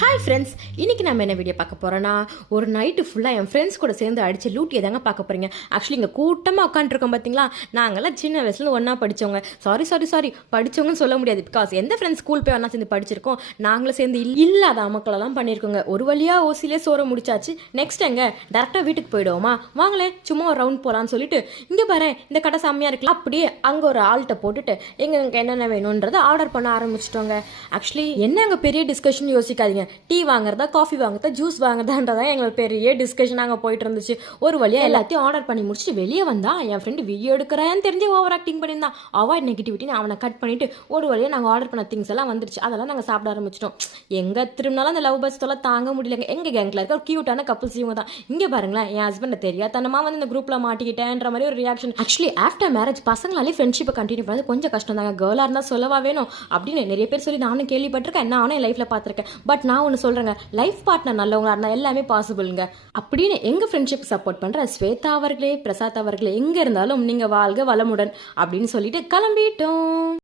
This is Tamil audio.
ஹாய் ஃப்ரெண்ட்ஸ், இன்றைக்கி நம்ம என்ன வீடியோ பார்க்க போகிறோன்னா, ஒரு நைட்டு ஃபுல்லாக என் ஃப்ரெண்ட்ஸ் கூட சேர்ந்து அடித்து லூட்டியை தாங்க பார்க்க போகிறீங்க. ஆக்சுவலி இங்கே கூட்டமாக உட்காந்துருக்கோம் பார்த்தீங்களா, நாங்கள்லாம் சின்ன வயசுல ஒன்றா படித்தவங்க. சாரி படித்தவங்கன்னு சொல்ல முடியாது. பிகாஸ் எந்த ஃப்ரெண்ட்ஸ் ஸ்கூல் போய் ஒன்றா சேர்ந்து படிச்சிருக்கோம், நாங்களும் சேர்ந்து இல்லாத அமக்களெல்லாம் பண்ணியிருக்கோங்க. ஒரு வழியாக ஓசிலே சோற முடிச்சாச்சு. நெக்ஸ்ட் எங்க டேரெக்டாக வீட்டுக்கு போயிடுவோமா, வாங்களே சும்மா ஒரு ரவுண்ட் போகலான்னு சொல்லிட்டு, இங்கே பாரு இந்த கடை செம்மையாக இருக்குல்ல, அப்படியே அங்கே ஒரு ஆள்கிட்ட போட்டுட்டு எங்களுக்கு என்னென்ன வேணுன்றதை ஆர்டர் பண்ண ஆரம்பிச்சிட்டோங்க. ஆக்சுவலி என்ன அங்கே பெரிய டிஸ்கஷன் யோசிக்காதீங்க. டீ வாங்குறதா, காஃபி வாங்குறதா, ஜூஸ் வாங்குறதான்றதான் எங்களுக்கு பெரிய டிஸ்கஷன் அங்கே போயிட்டு இருந்துச்சு. ஒரு வழியாக எல்லாத்தையும் ஆர்டர் பண்ணி முடிச்சுட்டு வெளியே வந்தா என் ஃப்ரெண்டு வீடியோ எடுக்கிறேன்னு தெரிஞ்சு ஓவர் ஆக்டிங் பண்ணியிருந்தான். அவாய்ட் நெகட்டிவிட்டின்னு அவனை கட் பண்ணிட்டு ஒரு வழியாக நாங்கள் ஆர்டர் பண்ண திங்ஸ் எல்லாம் வந்துருச்சு. அதெல்லாம் நாங்கள் சாப்பிட ஆரம்பிச்சிட்டோம். எங்கே திரும்பினாலும் அந்த லவ் பர்ஸ் தொலை தாங்க முடியலங்க. எங்கள் கேங்கில் இருக்க ஒரு க்யூட்டான கப்புள்ஸ் இவங்க தான். இங்கே பாருங்களேன், என் ஹஸ்பண்டை தெரியாதனமா வந்து இந்த குரூப்பில் மாட்டிக்கிட்டேன்ற மாதிரி ஒரு ரியாக்ஷன். ஆக்சுவலி ஆஃப்டர் மேரேஜ் பசங்களாலே ஃப்ரெண்ட்ஷிப்பை கண்டினியூ பண்ணது கொஞ்சம் கஷ்டம் தாங்க. கேர்ளாக இருந்தால் சொல்லவா வேணும் அப்படின்னு நிறைய பேர் சொல்லி நானும் கேள்விப்பட்டிருக்கேன், நானும் என் லைஃப்பில் பார்த்துருக்கேன். பட் நான் ஒன்று சொல்கிறேங்க, லைஃப் பார்ட்னர் நல்லவங்களா இருந்தால் எல்லாமே பாசிபிள்ங்க அப்படின்னு எங்கள் ஃப்ரெண்ட்ஷிப் சப்போர்ட் பண்ணுற ஸ்வேதா அவர்களே, பிரசாத் அவர்களே, எங்கே இருந்தாலும் நீங்கள் வாழ்க வளமுடன் அப்படின்னு சொல்லிட்டு கிளம்பிட்டோம்.